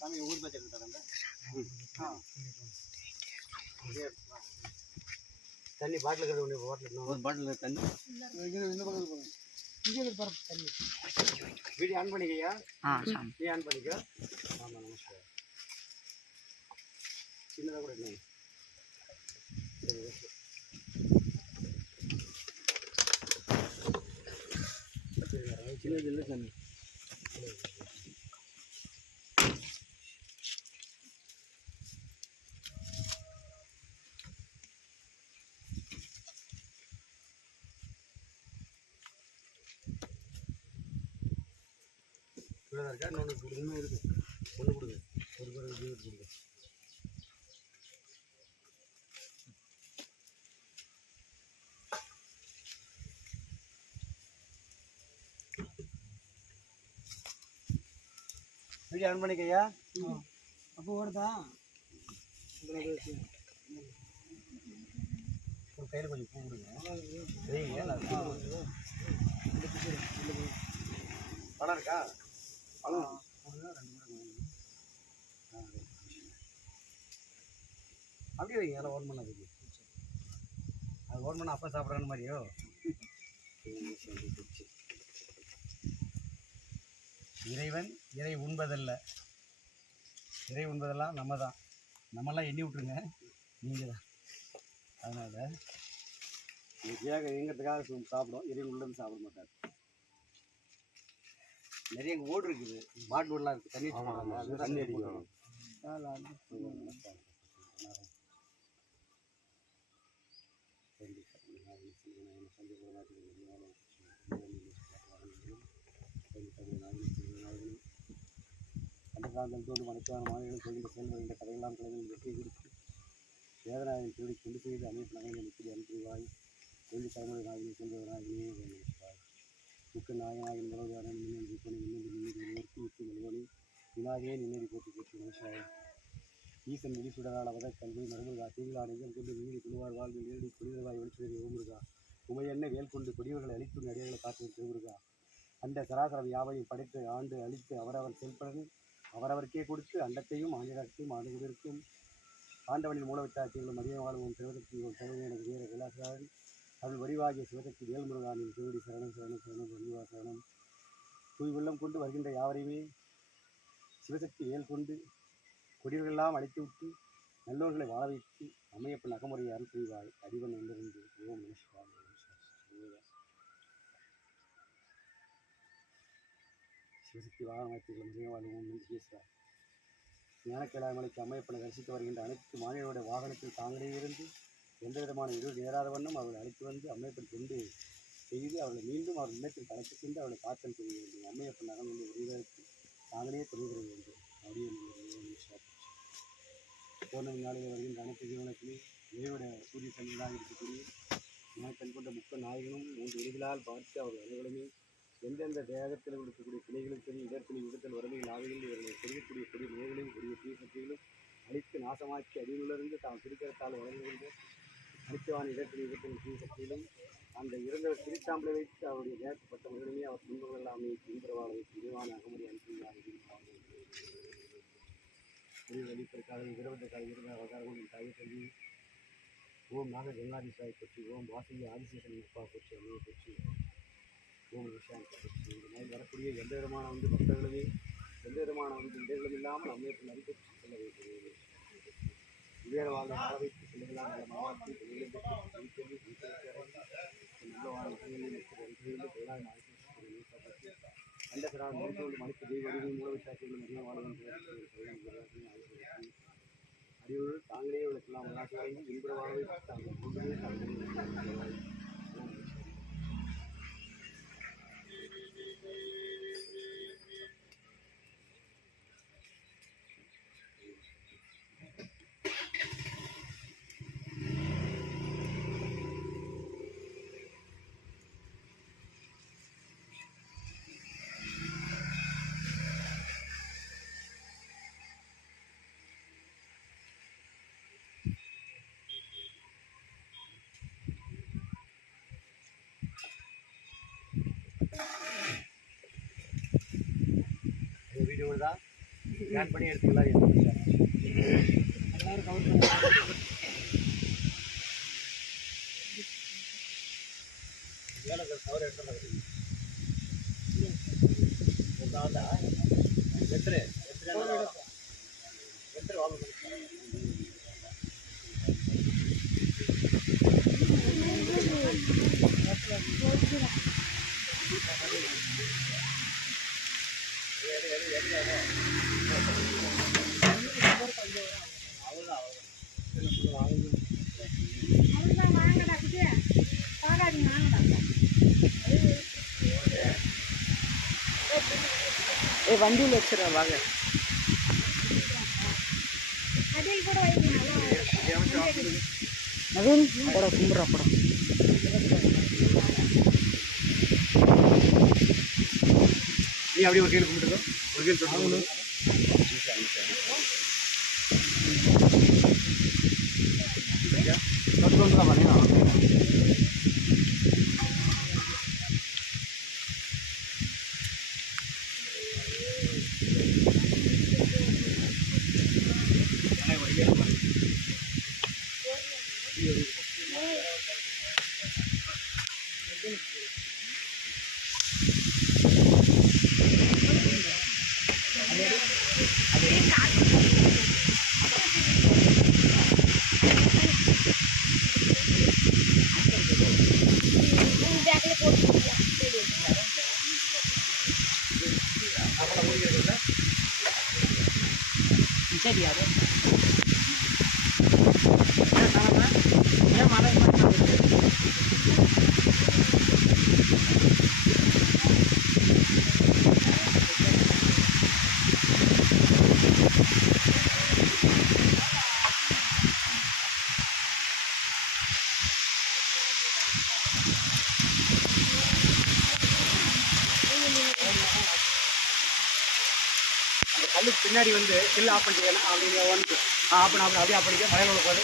சாமி ஊர் பச்சை தரங்க. தண்ணி பாட்டில் இருக்கிறது ஒன்று பாட்டில் ஒரு பாட்டில் தண்ணி இந்த பக்கத்தில் இங்கே பரப்பு தண்ணி வீடியோ ஆன் பண்ணிக்கையா? நீ ஆன் பண்ணிக்க. ஆமாம் நமஸ்கார். சின்னதாக கூட இல்லை. சரி ஓகே. சின்னது இல்லை தண்ணி இவ்வளோதான் இருக்கா? இன்னும் இருக்குது. ஒன்று கொடுங்க. ஒரு பேர் கொடுங்க. வீடியோ ஆன் பண்ணிக்கையா? அப்போ ஓடுதா? கையில் கொஞ்சம் பூ கொடுங்க. பணம் இருக்கா? பணம் கொடுங்க. 2 அப்படியே வைங்க. எல்லாம் ஓன் பண்ணதுக்கு அது ஓன் பண்ண அப்போ சாப்பிட்றான்னு மாதிரியோ. இறைவன் இறை உண்பதல்ல. இறை உண்பதெல்லாம் நம்ம தான். நம்மெல்லாம் எண்ணி விட்ருங்க. நீங்கள் தான். அதனால் எங்கிறதுக்காக சாப்பிடும். இறை உள்ளன்னு சாப்பிட மாட்டார். நிறைய ஓடு இருக்குது. பாட்டு ஓடலாம் இருக்குது. தண்ணி தண்ணி அடிக்கணும். அண்டகாந்தம் தோடு மனைக்கான மாநிலங்கள் சொல்கின்ற செல்வர் என்ற கதையெல்லாம் கலைஞர்கள் வெற்றி கொடுத்து வேதநாயகன் திருடி கொண்டு செய்து அமைப்பு நகைகள் இப்படி அனுப்பிவாய் கோயில் தலைமுறை நாயகனை செல்வதனாகினே முக்க நாயகனாகின் முதல்வரான மின்னல் விற்பனை மின்னல் நிம்மதி உயர்த்தி நிறுவனி வினாகே நிம்மதி போட்டு போட்டு மனுஷாய் ஈசன் வெளிச்சுடரால் அவத கல்வி மருமுருகா தீவிலானைகள் கொண்டு நீதி குழுவார் வாழ்வில் நேரடி குடிவரவாய் ஒளிச்சுவதை ஓமுருகா உமையென்ன வேல் கொண்டு கொடியவர்களை அழித்து நடிகர்களை காத்து திருமுருகா அந்த சராசரம் யாவையும் படைத்து ஆண்டு அழித்து அவரவர் செயல்படணும் அவரவருக்கே கொடுத்து அண்டத்தையும் ஆண்டிடத்தையும் ஆண்டுகளிற்கும் ஆண்டவனின் மூலவிட்டாட்சிகளும் மதியம் வாழ்வும் சிவசக்தி சைவ எனக்கு வீர விலாசாரன் அவள் வடிவாகிய சிவசக்தி வேல்முருகானின் திருவடி சரணம் சரணம் சரணம் வடிவா சரணம் தூய் வெள்ளம் கொண்டு வருகின்ற யாவரையுமே சிவசக்தி வேல் கொண்டு கொடியவர்களெல்லாம் அழைத்து விட்டு நல்லோர்களை வாழ வைத்து அம்மையப்பன் அகமுறையை அருள் புரிவாய் அடிவன் வந்திருந்து ஓம் நமஸ்காரம். சிவசக்தி வாகனத்தில் மிகவாழ்வும் பேசுகிறார். ஞானக்கேளாமலைக்கு அம்மையப்பனை தரிசித்து வருகின்ற அனைத்து மாநிலங்களுடைய வாகனத்தில் தாங்களே இருந்து எந்த விதமான இருள் நேராத வண்ணம் அவர்களை அழைத்து வந்து அம்மையப்பன் கொண்டு செய்து அவர்களை மீண்டும் அவர் இல்லத்தில் அழைத்து சென்று அவர்களை காத்தல் செய்ய வேண்டும். அம்மையப்பன் நகர்ந்து உருவதற்கு தாங்களே துணை தர வேண்டும். அப்படியே பௌர்ணமி நாளில் வருகின்ற அனைத்து ஜீவனத்திலும் இறைவனுடைய சூரிய சந்திரனாக இருக்கக்கூடிய கண் கொண்ட முக்க நாயகனும் 3 எளிகளால் பார்த்து அவர்கள் அனைவருமே எந்தெந்த தேகத்தில் இருக்கக்கூடிய பிழைகளும் சரி இடத்தில் விடுத்தல் வறுமையில் ஆவையில் இவர்களை பெருகக்கூடிய கொடிய நோய்களையும் கொடிய தீசக்திகளும் அழித்து நாசமாக்கி அடியிலிருந்து தாம் திருக்கரத்தால் வழங்குகின்ற அனைத்துவான இடத்தில் விடுத்தல் தீசக்தியிலும் அந்த இறந்தவர் திருச்சாம்பலை வைத்து அவருடைய நேர்க்கப்பட்டவர்களுமே அவர் துன்பங்கள் எல்லாமே பின்புறவாள வைத்து இறைவான அகமுறை அனுப்பினார். வழிப்பதற்காக விரவதற்காக இருந்த அவதாரங்களின் தாயை சொல்லி ஓம் நாக கங்காதீசாயை பற்றி ஓம் வாசகி ஆதிசேஷன் அப்பா பற்றி அம்மையை பற்றி ஓம் விஷாந்தி பற்றி இந்த மாதிரி வரக்கூடிய எந்த விதமான பக்தர்களுமே எந்த விதமான இடங்களும் இல்லாமல் அம்மையத்தில் அறிவித்து செல்ல வேண்டும். உயர வாழ்ந்த வாழ வைத்து பிள்ளைகளால் நல்ல மாவாக்கி நல்ல வாழ்க்கையில் தொழிலாளர் அண்டசரால் மருத்துவ மனித தெய்வ மூலவிசாட்சிகளும் அதிகம் வாழ்கின்ற அறிவுகள் தாங்களே உலகெல்லாம் விளாசாயும் இன்புற வாழ்வை தாங்கள் கொண்டுமே தாங்கள் ஸ்கேன் பண்ணி எடுத்துக்கலாம். எல்லாரும் கவர் பண்ணி கவர் எடுத்து வண்டியில் வச்சிடறேன் வாங்க. நவீன் போட கும்பிட்றா போட. நீ அப்படியே ஒரு கேள்வி கும்பிட்டுக்கோ. ஒரு கேள்வி சொல்லுங்க. சரி அது ஏன் மழை அந்த கல்லுக்கு பின்னாடி வந்து சில்லு ஆஃப் பண்ணிட்டீங்கன்னா அப்படியே ஒன்று ஆஃப் பண்ண அப்படியே ஆஃப் பண்ணிக்க மழையில் போது